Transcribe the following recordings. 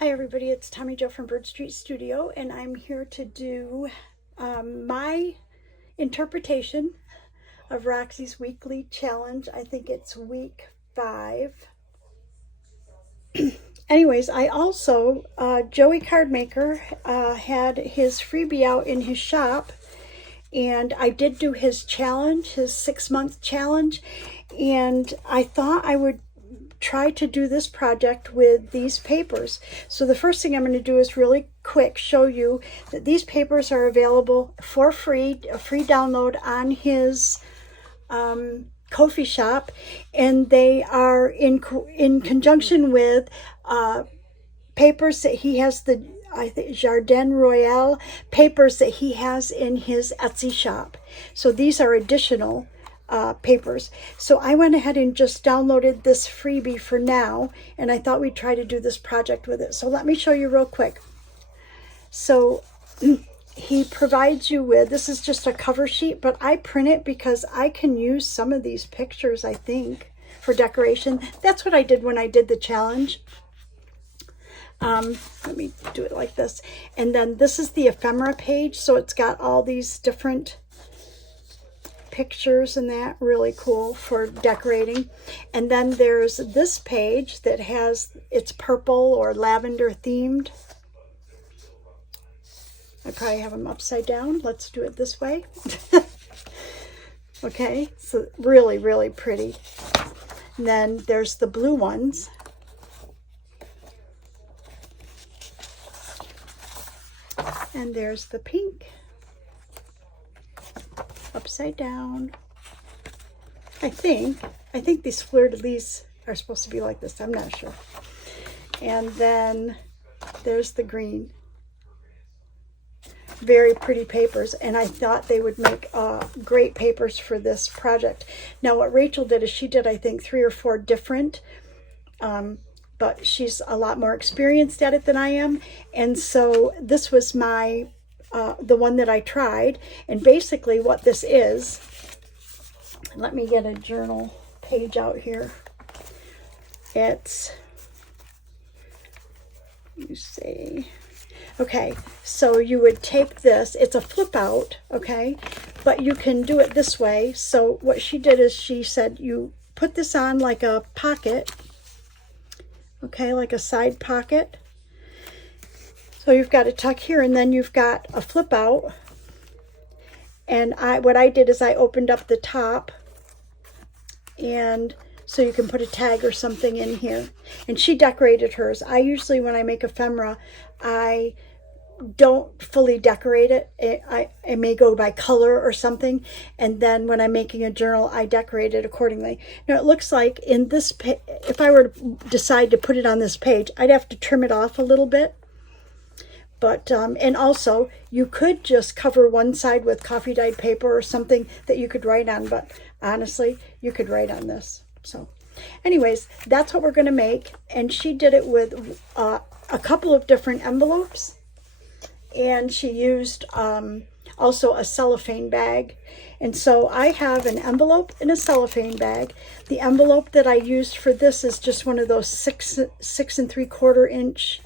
Hi everybody, it's Tommy Jo from Bird Street Studio, and I'm here to do my interpretation of Roxy's weekly challenge. I think it's week 5. Anyways, I also, Joey Cardmaker had his freebie out in his shop, and I did do his challenge, his 6-month challenge, and I thought I would try to do this project with these papers. So the first thing I'm going to do is really quick show you that these papers are available for free, a free download on his Ko-fi shop, and they are in conjunction with papers that he has, the I think Jardin Royale papers that he has in his Etsy shop. So these are additional papers. So I went ahead and just downloaded this freebie for now, and I thought we'd try to do this project with it. So let me show you real quick. So he provides you with, this is just a cover sheet, but I print it because I can use some of these pictures, I think, for decoration. That's what I did when I did the challenge. Let me do it like this. And then this is the ephemera page, so it's got all these different pictures and that, really cool for decorating. And then there's this page that has, it's purple or lavender themed. I probably have them upside down. Let's do it this way. Okay, so really, really pretty. And then there's the blue ones. And there's the pink. Upside down. I think these fleur-de-lis are supposed to be like this. I'm not sure. And then there's the green. Very pretty papers, and I thought they would make great papers for this project. Now what Rachel did is she did, I think, 3 or 4 different, but she's a lot more experienced at it than I am, and so this was my the one that I tried. And basically what this is, let me get a journal page out here. It's, you see, okay, so you would take this, it's a flip out, okay, but you can do it this way. So what she did is she said you put this on like a pocket, okay, like a side pocket. So you've got a tuck here, and then you've got a flip out. And what I did is I opened up the top, and so you can put a tag or something in here. And she decorated hers. I usually, when I make ephemera, I don't fully decorate it. I may go by color or something, and then when I'm making a journal, I decorate it accordingly. Now it looks like in this, if I were to decide to put it on this page, I'd have to trim it off a little bit. But, and also, you could just cover one side with coffee dyed paper or something that you could write on, but honestly, you could write on this. So, anyways, that's what we're going to make. And she did it with a couple of different envelopes. And she used also a cellophane bag. And so I have an envelope and a cellophane bag. The envelope that I used for this is just one of those 6 3/4 inch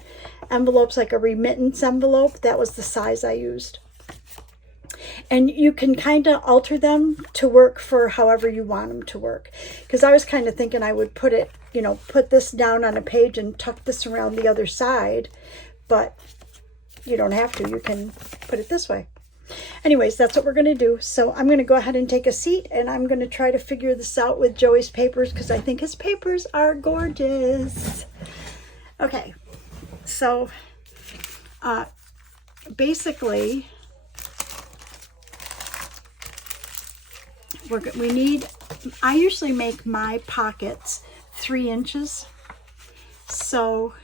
envelopes, like a remittance envelope. That was the size I used. And you can kind of alter them to work for however you want them to work. Because I was kind of thinking I would put it, you know, put this down on a page and tuck this around the other side. But you don't have to. You can put it this way. Anyways, that's what we're going to do. So I'm going to go ahead and take a seat, and I'm going to try to figure this out with Joey's papers, because I think his papers are gorgeous. Okay. So, basically, we need, I usually make my pockets 3 inches. So,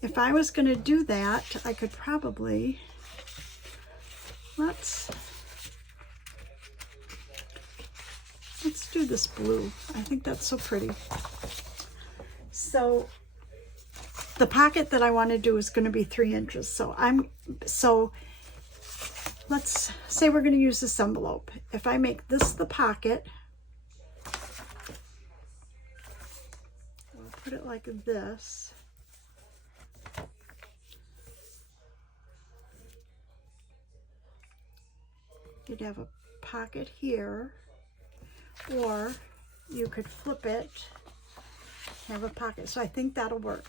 if I was going to do that, I could probably, let's do this blue. I think that's so pretty. So, the pocket that I want to do is going to be 3 inches. So let's say we're going to use this envelope. If I make this the pocket, I'll put it like this. you'd have a pocket here, or you could flip it, have a pocket. So I think that'll work.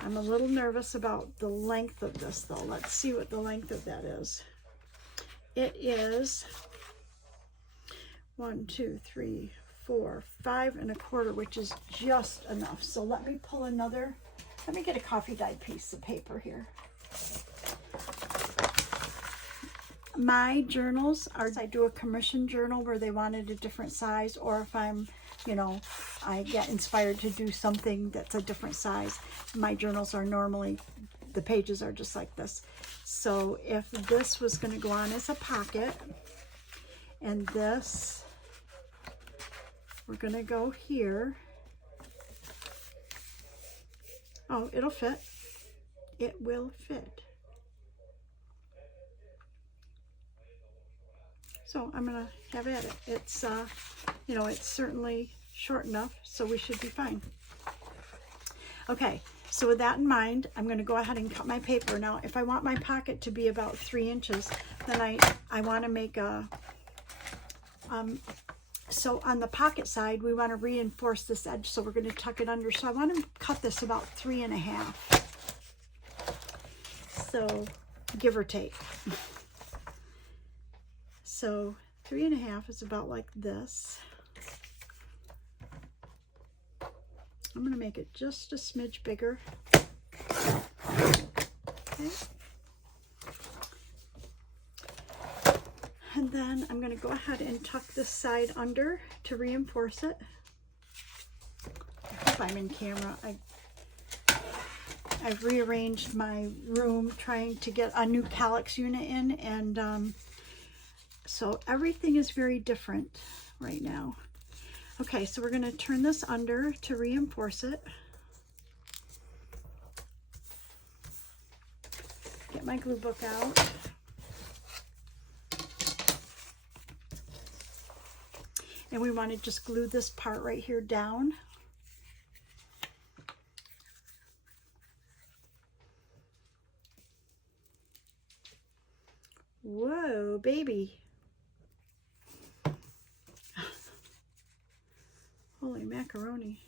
I'm a little nervous about the length of this though. Let's see what the length of that is. It is 1, 2, 3, 4, 5 1/4, which is just enough. So let me pull another, let me get a coffee dyed piece of paper here. My journals are, I do a commission journal where they wanted a different size, or if I'm, you know, I get inspired to do something that's a different size. My journals are normally, the pages are just like this. So if this was going to go on as a pocket, and this, we're going to go here. Oh, it'll fit. It will fit. So I'm going to have at it. It's, you know, it's certainly short enough, so we should be fine. Okay, so with that in mind, I'm going to go ahead and cut my paper. Now, if I want my pocket to be about 3 inches, then I want to make a, so on the pocket side, we want to reinforce this edge, so we're going to tuck it under. So I want to cut this about 3 1/2. So give or take. So 3 1/2 is about like this. I'm going to make it just a smidge bigger. Okay. And then I'm going to go ahead and tuck this side under to reinforce it. I hope I'm in camera. I've rearranged my room trying to get a new calyx unit in, and so everything is very different right now. Okay, so we're going to turn this under to reinforce it. Get my glue book out. And we want to just glue this part right here down. Whoa, baby. Holy macaroni.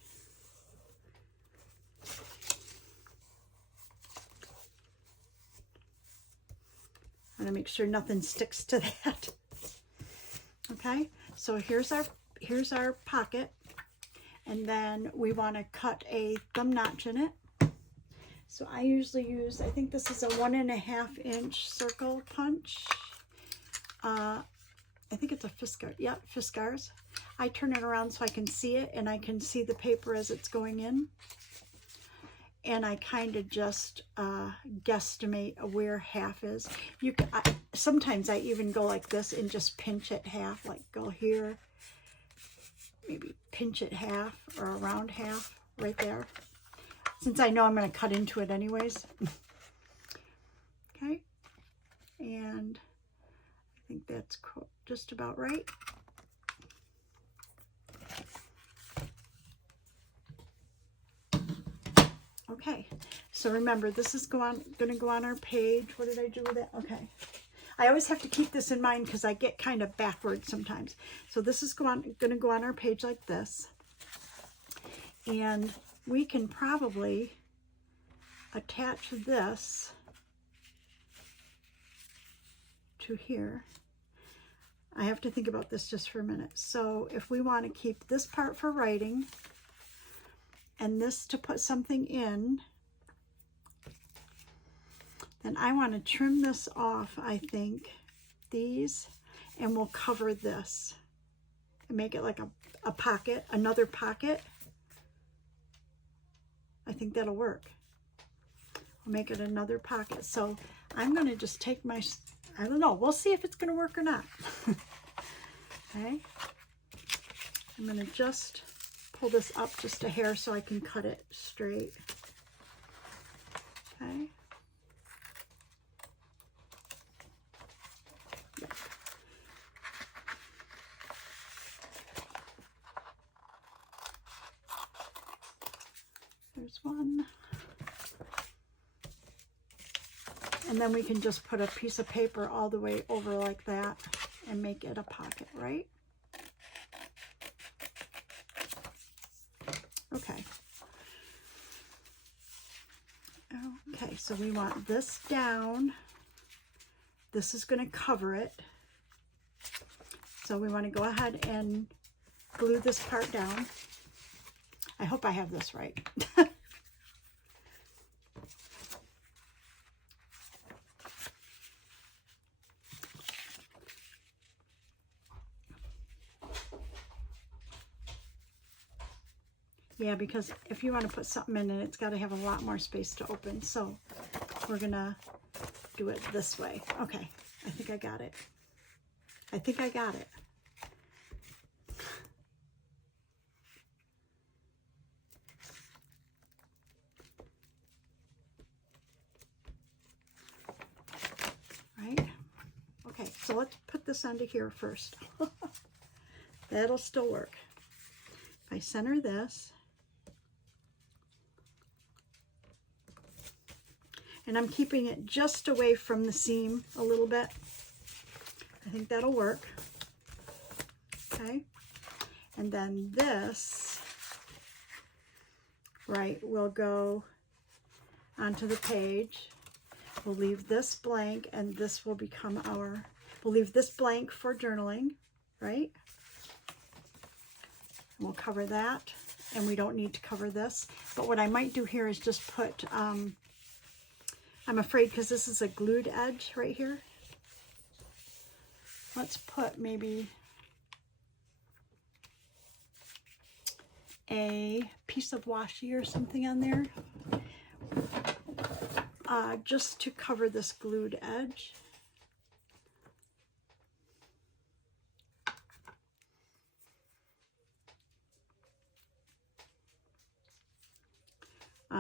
I want to make sure nothing sticks to that. Okay, so here's our pocket, and then we want to cut a thumb notch in it. So I usually use, I think this is a 1 1/2 inch circle punch. I think it's a Fiskars. Yeah, Fiskars. I turn it around so I can see it, and I can see the paper as it's going in. And I kind of just guesstimate where half is. You can, sometimes I even go like this and just pinch it half, like go here, maybe pinch it half or around half right there, since I know I'm going to cut into it anyways. Okay, and I think that's just about right. Okay, so remember, this is going to go on our page. What did I do with it? Okay, I always have to keep this in mind because I get kind of backwards sometimes. So this is going to go on our page like this, and we can probably attach this to here. I have to think about this just for a minute. So if we want to keep this part for writing and this to put something in, then I want to trim this off, I think, these, and we'll cover this and make it like a pocket, another pocket. I think that'll work. We'll make it another pocket. So I'm going to just take my, I don't know, we'll see if it's going to work or not. Okay, I'm going to just pull this up just a hair so I can cut it straight. Okay. Yep. There's one. And then we can just put a piece of paper all the way over like that and make it a pocket, right? Okay. Okay, so we want this down. This is going to cover it. So we want to go ahead and glue this part down. I hope I have this right. Yeah, because if you want to put something in it, it's got to have a lot more space to open. So we're going to do it this way. Okay, I think I got it. I think I got it. Right? Okay, so let's put this onto here first. That'll still work. If I center this, and I'm keeping it just away from the seam a little bit. I think that'll work. Okay. And then this, right, will go onto the page. We'll leave this blank, and this will become our, we'll leave this blank for journaling, right? We'll cover that, and we don't need to cover this. But what I might do here is just put, I'm afraid because this is a glued edge right here. Let's put maybe a piece of washi or something on there, just to cover this glued edge.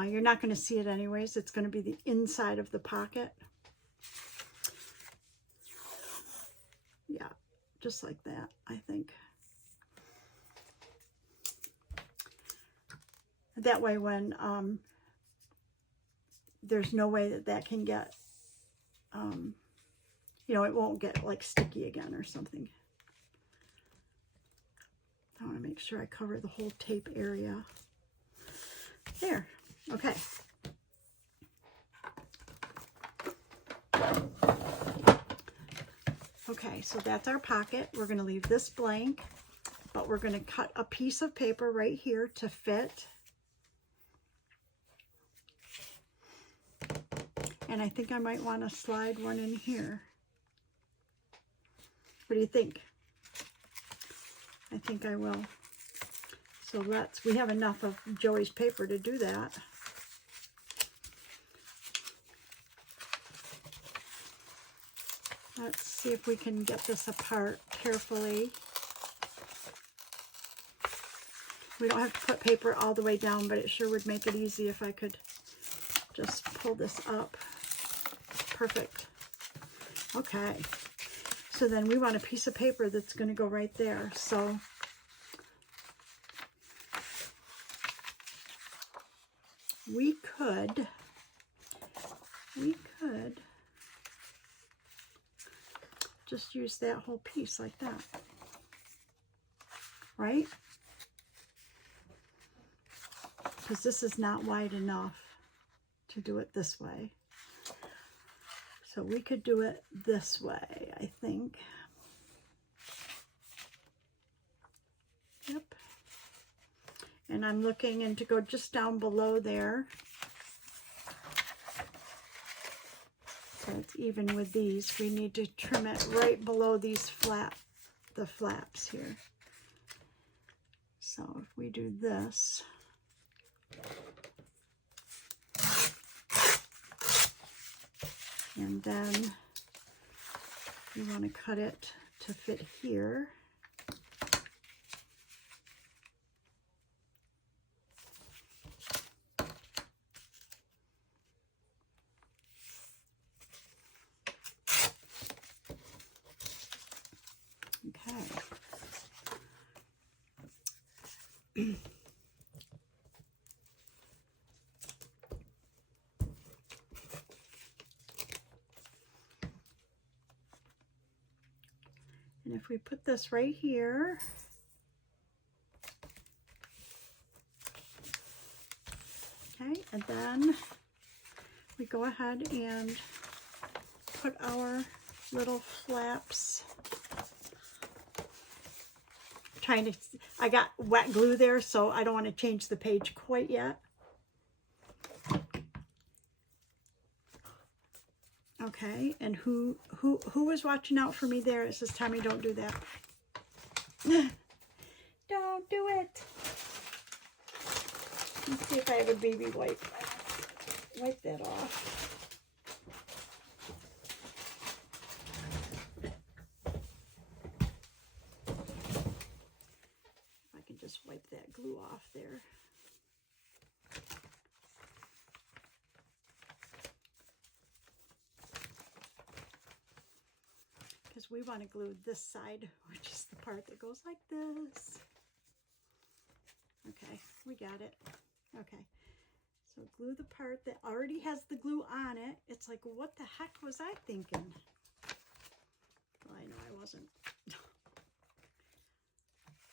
You're not going to see it anyways. It's going to be the inside of the pocket. Yeah, just like that, I think. That way when there's no way that that can get, you know, it won't get like sticky again or something. I want to make sure I cover the whole tape area. There. Okay. Okay, so that's our pocket. We're going to leave this blank, but we're going to cut a piece of paper right here to fit. And I think I might want to slide one in here. What do you think? I think I will. So we have enough of Joey's paper to do that. Let's see if we can get this apart carefully. We don't have to put paper all the way down, but it sure would make it easy if I could just pull this up. Perfect. Okay. So then we want a piece of paper that's going to go right there. So we could just use that whole piece like that, right? Because this is not wide enough to do it this way. So we could do it this way, I think. Yep. And I'm looking and to go just down below there. So it's even with these. We need to trim it right below these the flaps here. So if we do this, and then we want to cut it to fit here. And if we put this right here, okay, and then we go ahead and put our little flaps. I got wet glue there, so I don't want to change the page quite yet. Okay, and who was watching out for me there? It says, Tommy, don't do that. Don't do it. Let's see if I have a baby wipe. Wipe that off. I can just wipe that glue off there. Because we want to glue this side, which is the part that goes like this. Okay, we got it. Okay, so glue the part that already has the glue on it. It's like, what the heck was I thinking? Well, I know I wasn't.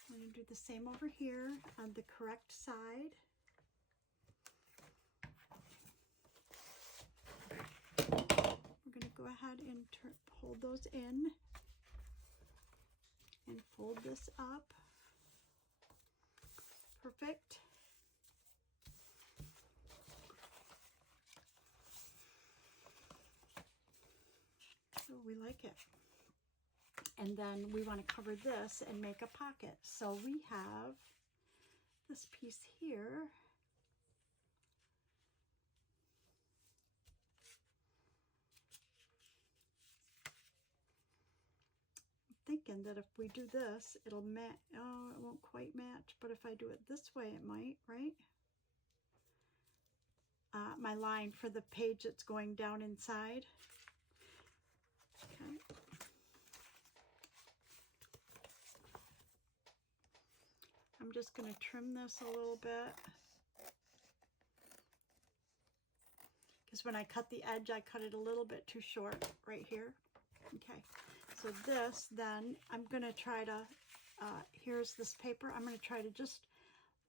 I'm going to do the same over here on the correct side. We're going to go ahead and hold those in and fold this up. Perfect. So we like it. And then we want to cover this and make a pocket. So we have this piece here. Thinking that if we do this, it'll match. Oh, it won't quite match, but if I do it this way, it might, right? My line for the page that's going down inside. Okay. I'm just going to trim this a little bit. Because when I cut the edge, I cut it a little bit too short right here. Okay. So this, then, I'm going to try to, here's this paper. I'm going to try to just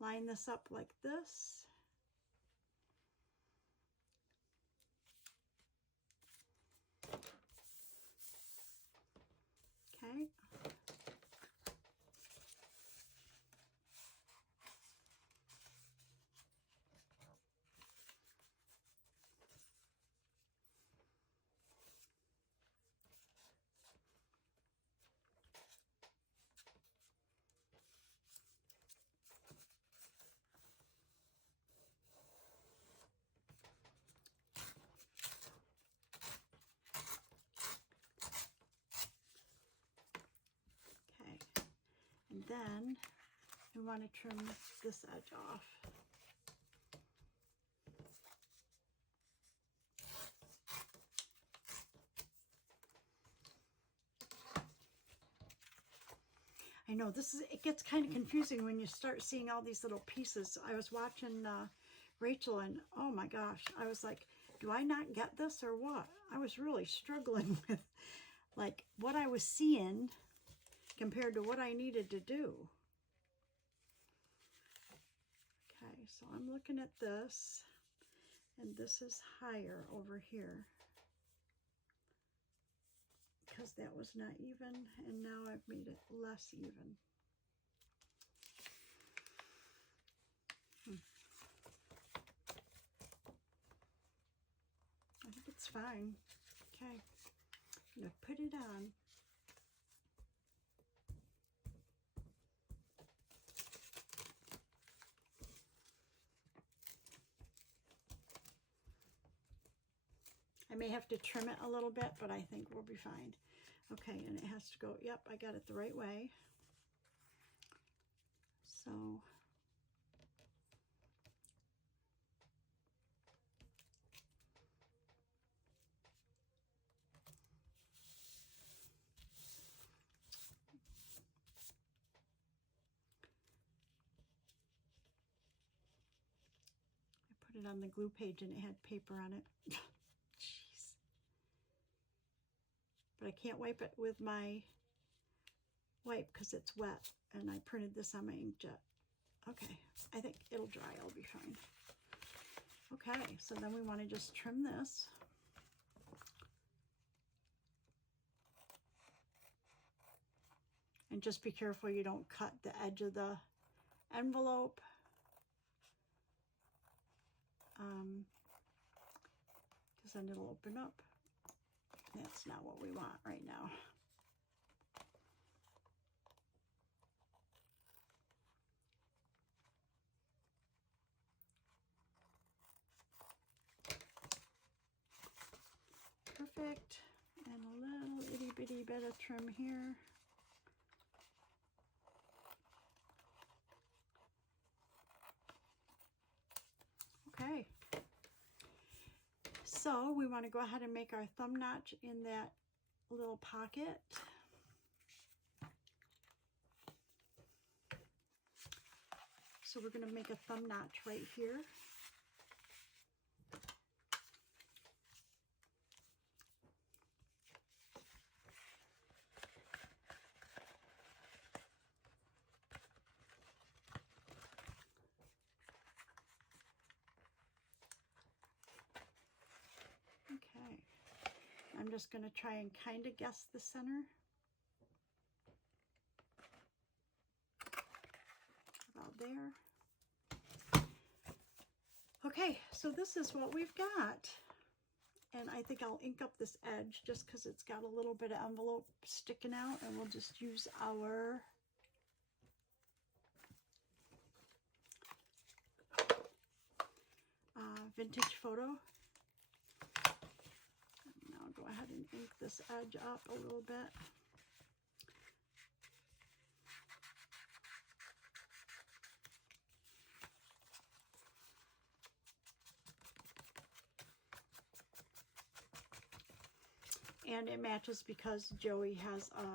line this up like this. Okay. And then we want to trim this edge off. I know it gets kind of confusing when you start seeing all these little pieces. I was watching Rachel, and oh my gosh, I was like, do I not get this or what? I was really struggling with like what I was seeing compared to what I needed to do. Okay, so I'm looking at this, and this is higher over here because that was not even, and now I've made it less even. I think it's fine. Okay, I'm going to put it on. I may have to trim it a little bit, but I think we'll be fine. Okay, and it has to go, yep, I got it the right way. So I put it on the glue page and it had paper on it. Jeez. But I can't wipe it with my wipe because it's wet and I printed this on my inkjet. Okay, I think it'll dry, I'll be fine. Okay, so then we want to just trim this. And just be careful you don't cut the edge of the envelope. Because then it'll open up. That's not what we want right now. Perfect. And a little itty bitty bit of trim here. Okay. So we want to go ahead and make our thumb notch in that little pocket. So we're going to make a thumb notch right here. Okay, I'm just going to try and kind of guess the center. About there. Okay, so this is what we've got. And I think I'll ink up this edge just because it's got a little bit of envelope sticking out, and we'll just use our vintage photo. And I'll go ahead and ink this edge up a little bit. And it matches because Joey has a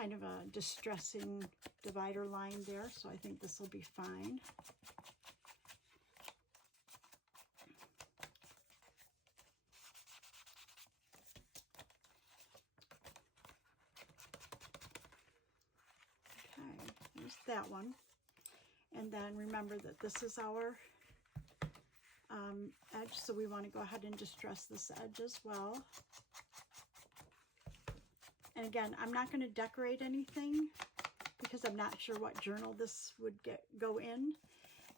kind of a distressing divider line there, so I think this will be fine. Okay, there's that one. And then remember that this is our edge, so we want to go ahead and distress this edge as well. And again, I'm not going to decorate anything because I'm not sure what journal this would go in.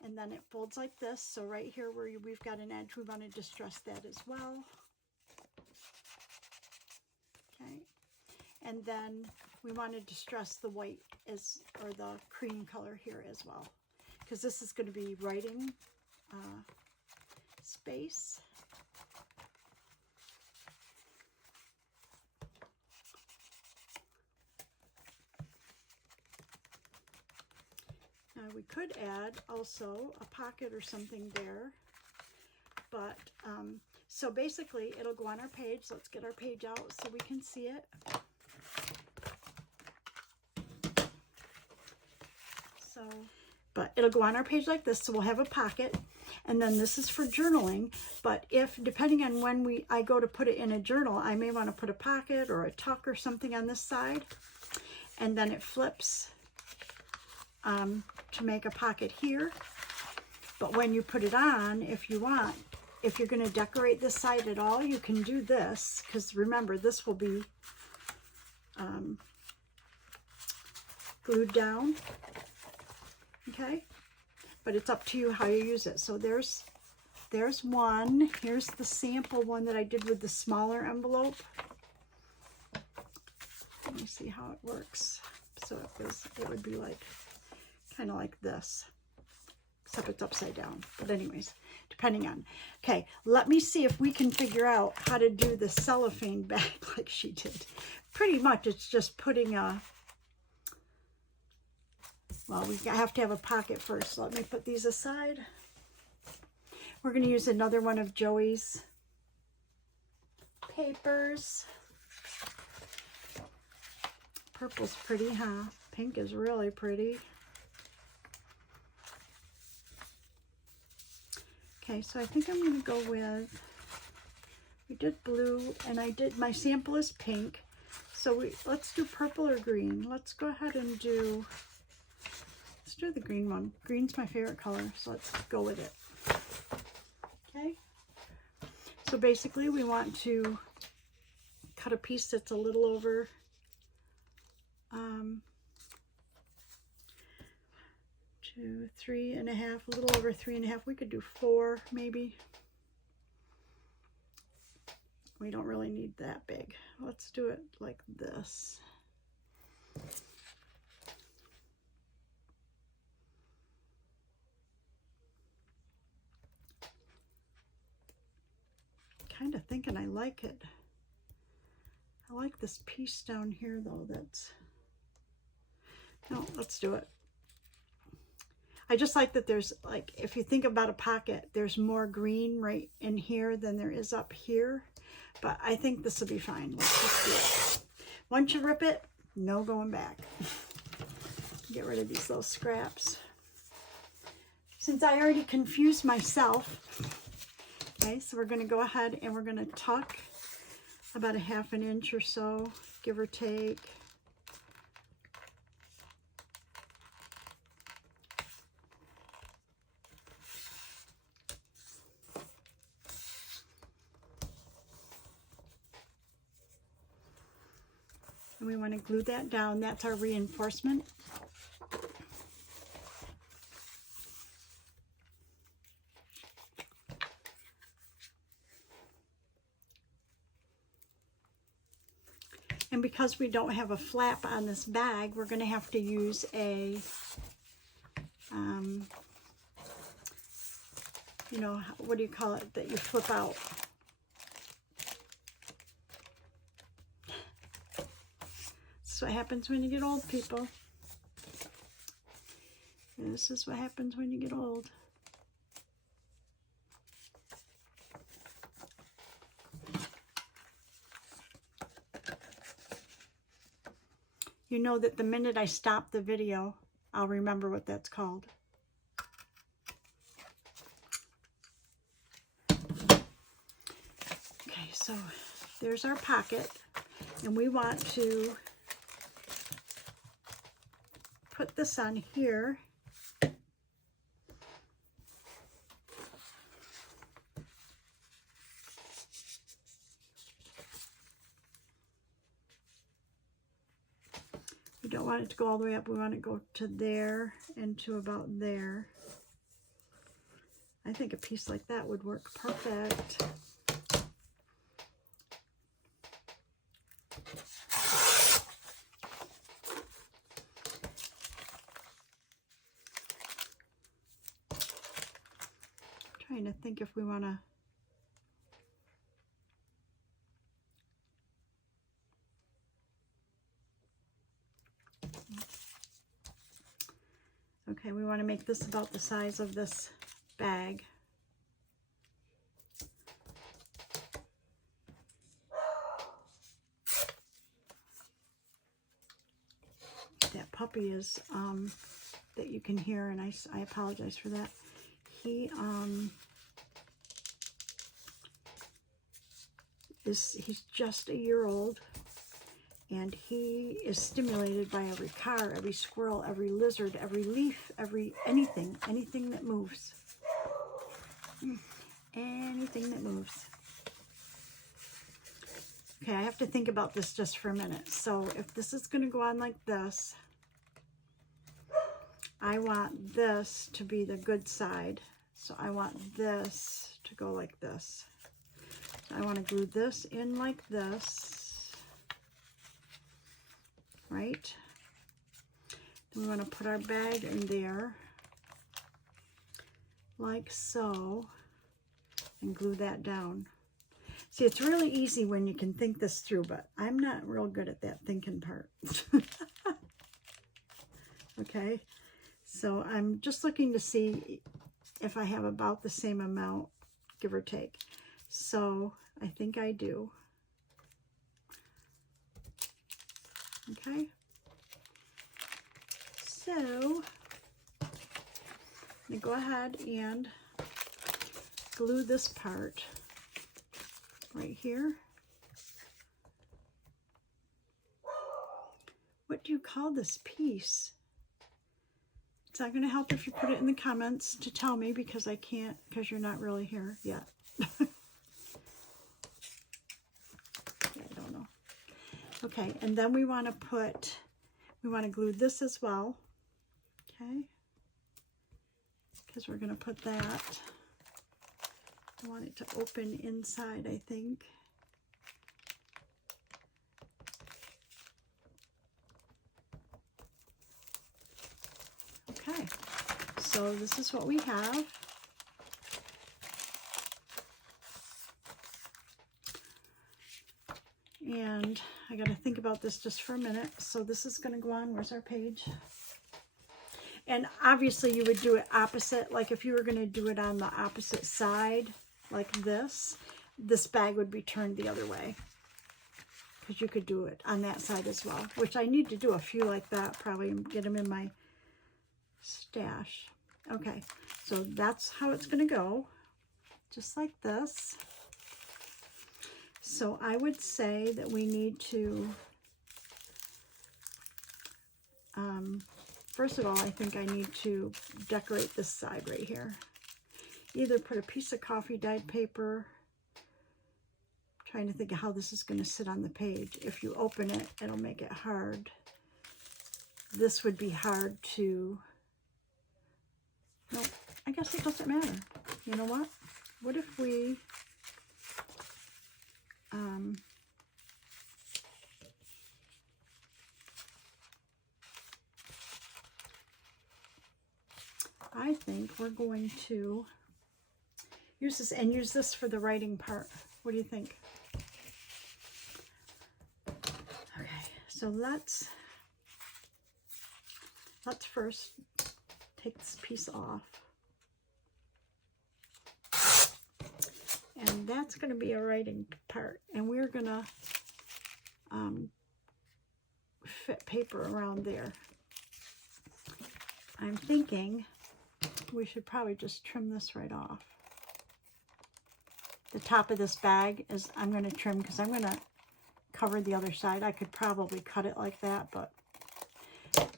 And then it folds like this. So right here where we've got an edge, we want to distress that as well. Okay. And then we want to distress the white or the cream color here as well, because this is going to be writing space. Now we could add also a pocket or something there, but so basically it'll go on our page. Let's get our page out so we can see it. But it'll go on our page like this, so we'll have a pocket, and then this is for journaling. But if, depending on when I go to put it in a journal, I may want to put a pocket or a tuck or something on this side, and then it flips to make a pocket here. But when you put it on, if you want, if you're going to decorate this side at all, you can do this, because remember, this will be glued down. Okay, but it's up to you how you use it. So there's one. Here's the sample one that I did with the smaller envelope. Let me see how it works. So it would be like kind of like this, except it's upside down. But anyways, depending on. Okay, let me see if we can figure out how to do the cellophane bag like she did. Pretty much it's just putting a, well, we have to have a pocket first. So let me put these aside. We're going to use another one of Joey's papers. Purple's pretty, huh? Pink is really pretty. Okay, so I think I'm going to go with, we did blue, and my sample is pink. So let's do purple or green. Let's go ahead and do, let's do the green one. Green's my favorite color, so let's go with it. Okay. So basically we want to cut a piece that's a little over 2, 3.5, a little over 3.5. We could do 4 maybe. We don't really need that big. Let's do it like this. Kind of thinking I like it. I like this piece down here though. No, let's do it. I just like that there's, like, if you think about a pocket, there's more green right in here than there is up here. But I think this will be fine. Let's just do it. Once you rip it, no going back. Get rid of these little scraps. Since I already confused myself, okay, so we're going to go ahead and we're going to tuck about 1/2 inch or so, give or take. And we want to glue that down. That's our reinforcement. And because we don't have a flap on this bag, we're going to have to use a, you know, what do you call it, that you flip out? This is what happens when you get old, people. This is what happens when you get old. You know that the minute I stop the video, I'll remember what that's called. Okay, so there's our pocket, and we want to put this on here. We don't want it to go all the way up. We want it to go to there and to about there. I think a piece like that would work perfect. Trying to think if we want to. Okay, we want to make this about the size of this bag. That puppy is, that you can hear, and I apologize for that. He's just a year old, and he is stimulated by every car, every squirrel, every lizard, every leaf, anything that moves. Anything that moves. Okay, I have to think about this just for a minute. So if this is going to go on like this, I want this to be the good side. So I want this to go like this. So I want to glue this in like this, right? Then we want to put our bag in there, like so, and glue that down. See, it's really easy when you can think this through, but I'm not real good at that thinking part. Okay, so I'm just looking to see if I have about the same amount, give or take. So I think I do. Okay, so I'm going to go ahead and glue this part right here. What do you call this piece? It's not going to help if you put it in the comments to tell me, because I can't, because you're not really here yet. I don't know. Okay, and then we want to glue this as well. Okay, because we're going to put that. I want it to open inside, I think. Okay, so this is what we have. And I got to think about this just for a minute. So this is going to go on. Where's our page? And obviously you would do it opposite. Like if you were going to do it on the opposite side, like this bag would be turned the other way. Because you could do it on that side as well, which I need to do a few like that, probably get them in my stash. Okay, so that's how it's going to go, just like this. So I would say that we need to, first of all, I think I need to decorate this side right here. Either put a piece of coffee dyed paper, trying to think of how this is going to sit on the page. If you open it, it'll make it hard. This would be hard to, nope, I guess it doesn't matter. You know what? What if we, I think we're going to use this and use this for the writing part. What do you think? Okay, so let's first take this piece off. And that's going to be a writing part. And we're going to fit paper around there. I'm thinking we should probably just trim this right off. The top of this bag is, I'm going to trim because I'm going to cover the other side. I could probably cut it like that, but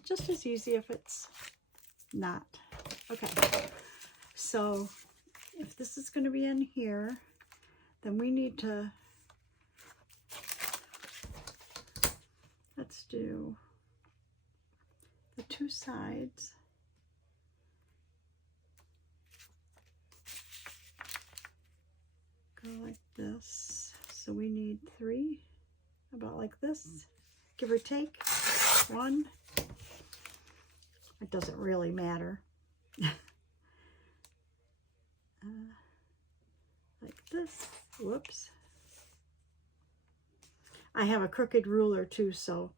just as easy if it's not. Okay, so if this is going to be in here, then we need to, let's do the two sides. Go like this. So we need 3, about like this, give or take. 1. It doesn't really matter. Like this. Whoops. I have a crooked ruler too, so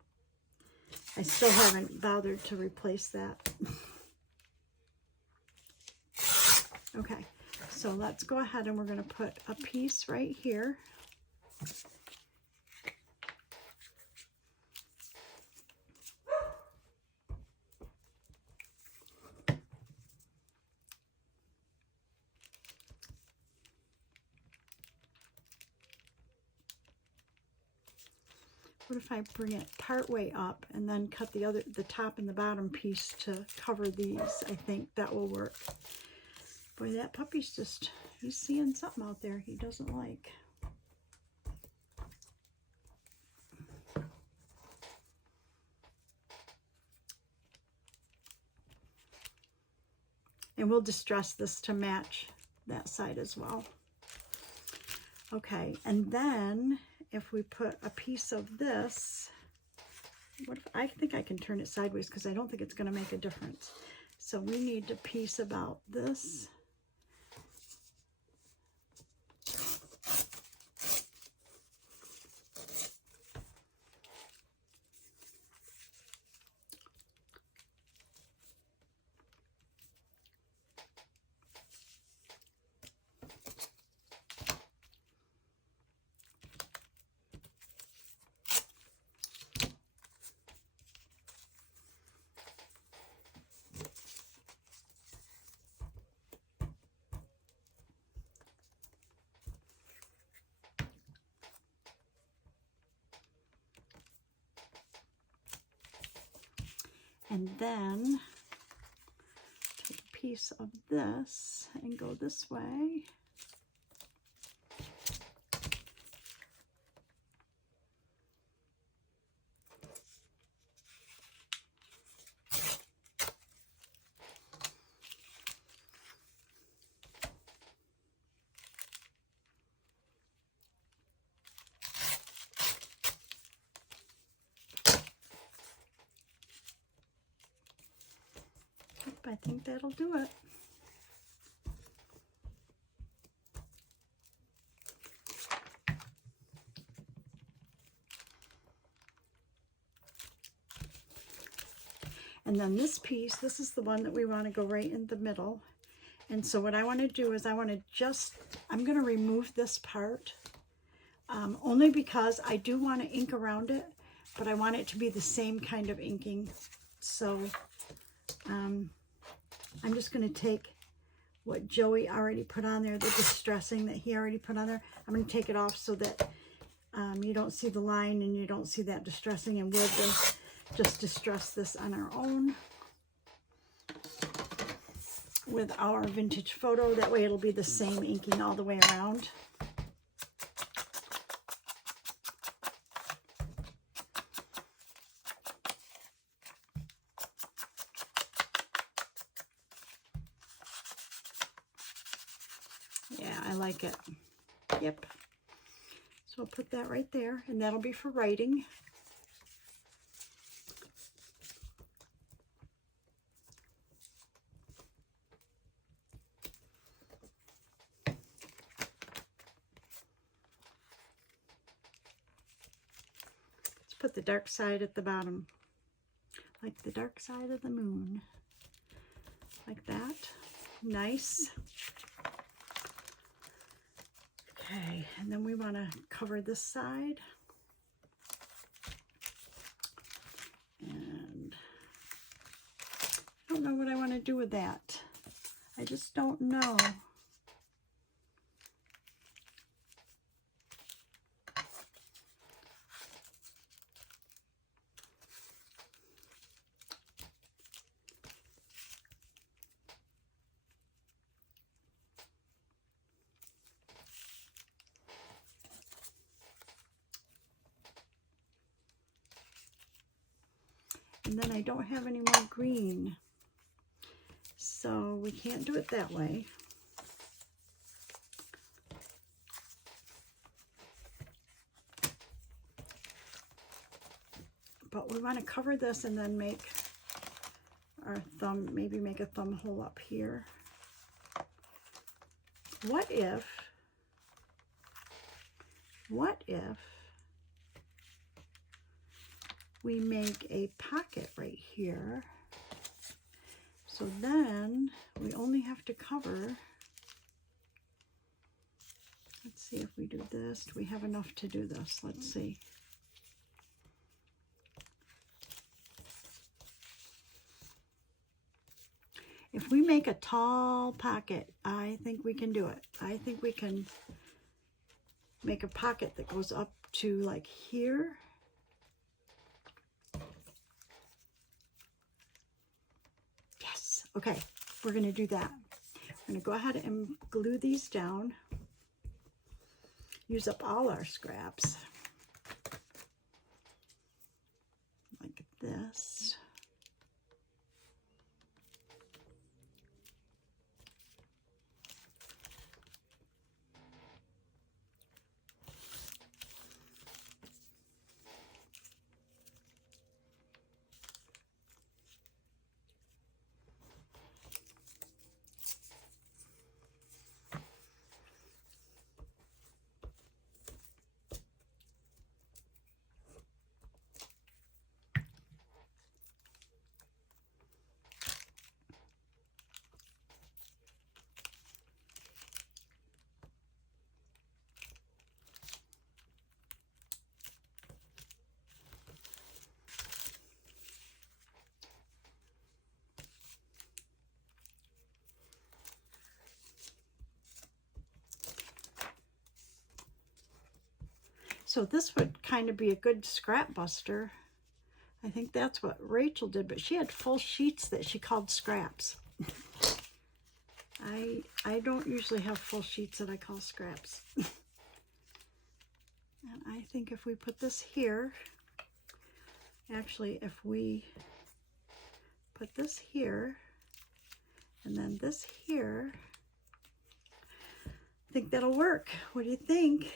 I still haven't bothered to replace that. Okay, so let's go ahead and we're going to put a piece right here. What if I bring it part way up and then cut the top and the bottom piece to cover these? I think that will work. Boy, that puppy's just, he's seeing something out there he doesn't like. And we'll distress this to match that side as well. Okay, and then if we put a piece of this, what if, I think I can turn it sideways because I don't think it's going to make a difference. So we need a piece about this. And then take a piece of this and go this way. I think that'll do it. And then this piece, this is the one that we want to go right in the middle. And so what I want to do is I'm going to remove this part, only because I do want to ink around it, but I want it to be the same kind of inking. So I'm just going to take what Joey already put on there, the distressing that he already put on there. I'm going to take it off so that you don't see the line and you don't see that distressing, and we'll just distress this on our own with our vintage photo. That way it'll be the same inking all the way around. Yeah, I like it. Yep. So I'll put that right there, and that'll be for writing. Let's put the dark side at the bottom, like the dark side of the moon, like that. Nice. Okay, and then we want to cover this side. And I don't know what I want to do with that. I just don't know. And then I don't have any more green, so we can't do it that way. But we want to cover this and then make our thumb, maybe make a thumb hole up here. What if we make a pocket right here? So then we only have to cover, let's see if we do this. Do we have enough to do this? Let's see. If we make a tall pocket, I think we can do it. I think we can make a pocket that goes up to like here. Yes. Okay, we're going to do that. I'm going to go ahead and glue these down. Use up all our scraps. Like this. So this would kind of be a good scrap buster. I think that's what Rachel did, but she had full sheets that she called scraps. I don't usually have full sheets that I call scraps. And I think if we put this here, actually if we put this here and then this here, I think that'll work. What do you think?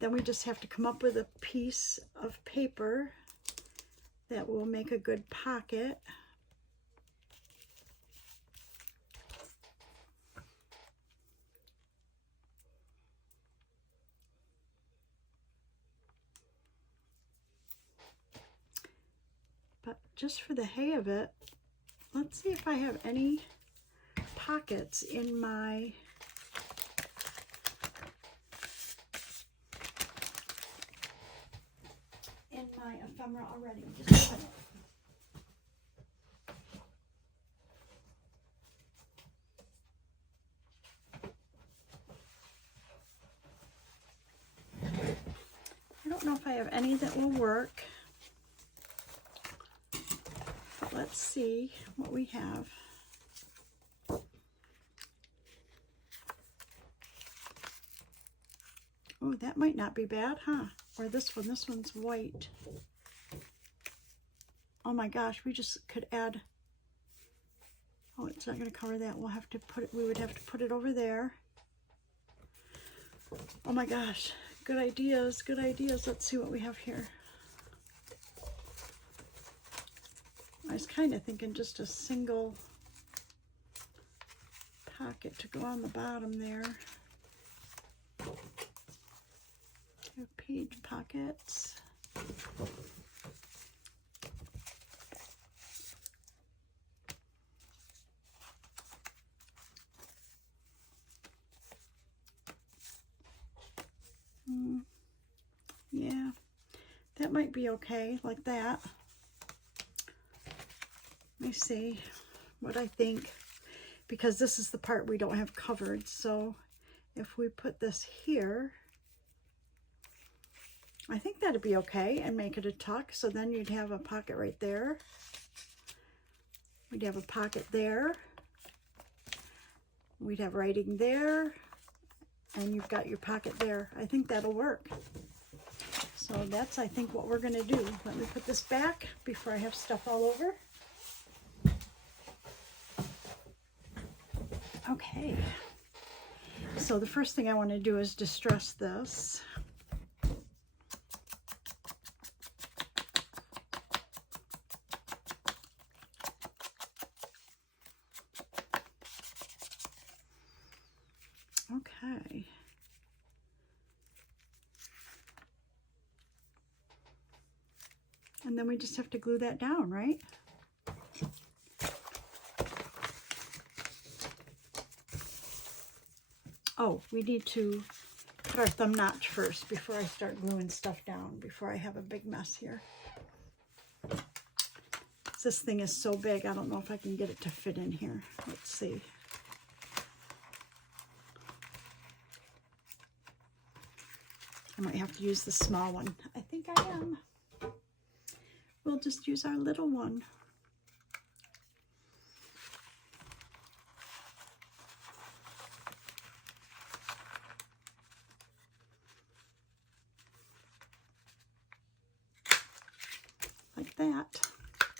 Then we just have to come up with a piece of paper that will make a good pocket. But just for the hay of it, let's see if I have any pockets in my ephemera already. Just a minute. I don't know if I have any that will work, but let's see what we have. Oh, that might not be bad, huh? Or this one's white. Oh my gosh, we just could add, oh, it's not going to cover that. We'll have to put it, we would have to put it over there. Oh my gosh, good ideas, good ideas. Let's see what we have here. I was kind of thinking just a single pocket to go on the bottom there. Page pockets. Yeah, that might be okay like that. Let me see what I think, because this is the part we don't have covered. So if we put this here, I think that'd be okay, and make it a tuck. So then you'd have a pocket right there. We'd have a pocket there. We'd have writing there, and you've got your pocket there. I think that'll work. So that's, I think, what we're going to do. Let me put this back before I have stuff all over. Okay. So the first thing I want to do is distress this. Okay. And then we just have to glue that down, right? Oh, we need to put our thumb notch first before I start gluing stuff down, before I have a big mess here. This thing is so big, I don't know if I can get it to fit in here. Let's see. I might have to use the small one. I think I am. We'll just use our little one. Like that.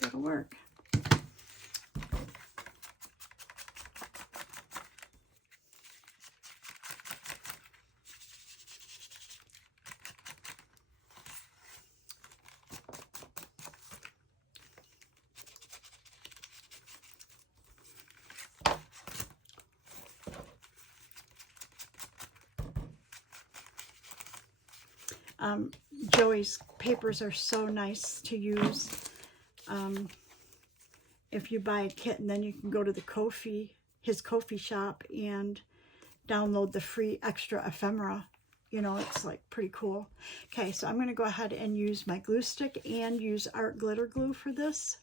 That'll work. Joey's papers are so nice to use. If you buy a kit, and then you can go to the his Ko-fi shop, and download the free extra ephemera. You know, it's like pretty cool. Okay, so I'm going to go ahead and use my glue stick and use art glitter glue for this.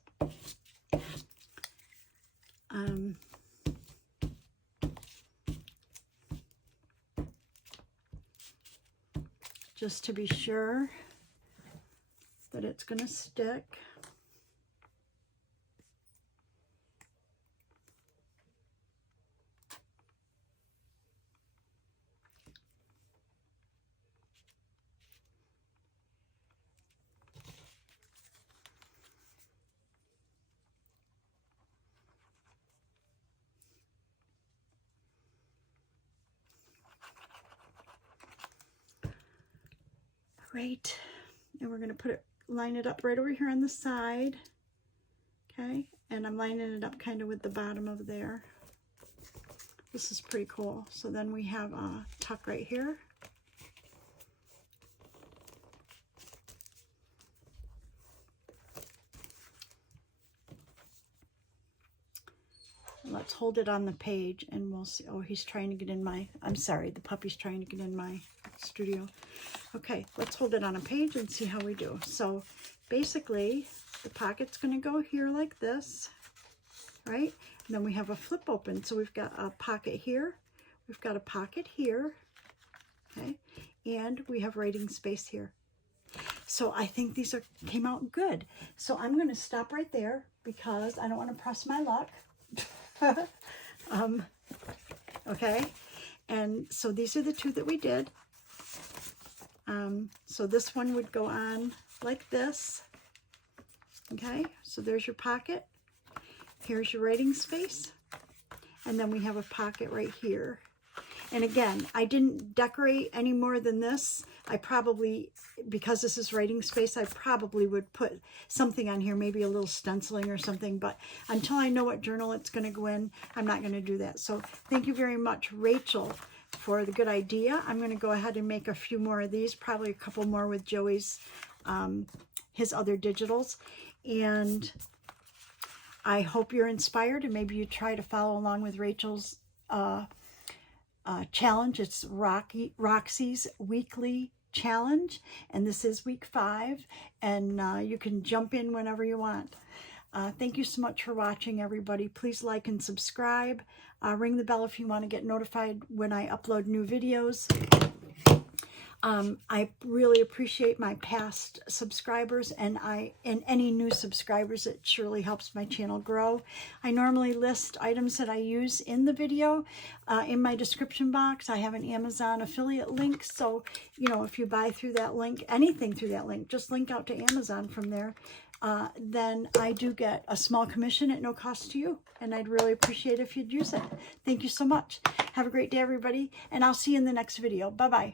Just to be sure. that it's going to stick. Right, and we're going to line it up right over here on the side. Okay, and I'm lining it up kind of with the bottom of there. This is pretty cool. So then we have a tuck right here. Let's hold it on the page and we'll see. Oh, he's trying to get in my, I'm sorry, the puppy's trying to get in my studio. Okay, let's hold it on a page and see how we do. So basically, the pocket's going to go here like this, right? And then we have a flip open. So we've got a pocket here. We've got a pocket here, okay? And we have writing space here. So I think these came out good. So I'm going to stop right there because I don't want to press my luck. Okay, and so these are the two that we did. So this one would go on like this. Okay, so there's your pocket. Here's your writing space. And then we have a pocket right here. And again, I didn't decorate any more than this. I probably, because this is writing space, I probably would put something on here, maybe a little stenciling or something. But until I know what journal it's going to go in, I'm not going to do that. So thank you very much, Rachel, for the good idea. I'm going to go ahead and make a few more of these, probably a couple more with Joey's, his other digitals. And I hope you're inspired and maybe you try to follow along with Rachel's challenge. It's Roxy's Weekly Challenge, and this is week 5, and you can jump in whenever you want. Thank you so much for watching, everybody. Please like and subscribe. Ring the bell if you want to get notified when I upload new videos. I really appreciate my past subscribers and any new subscribers. It surely helps my channel grow. I normally list items that I use in the video in my description box. I have an Amazon affiliate link, so you know, if you buy through that link, anything through that link, just link out to Amazon from there. Then I do get a small commission at no cost to you, and I'd really appreciate if you'd use it. Thank you so much. Have a great day, everybody, and I'll see you in the next video. Bye-bye.